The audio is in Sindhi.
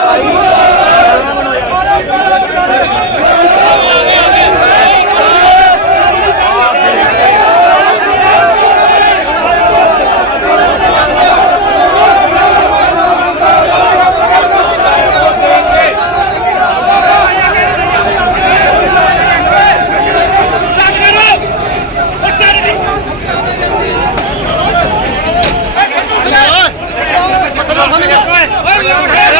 k Sasha nao Oh, they're out okay, okay.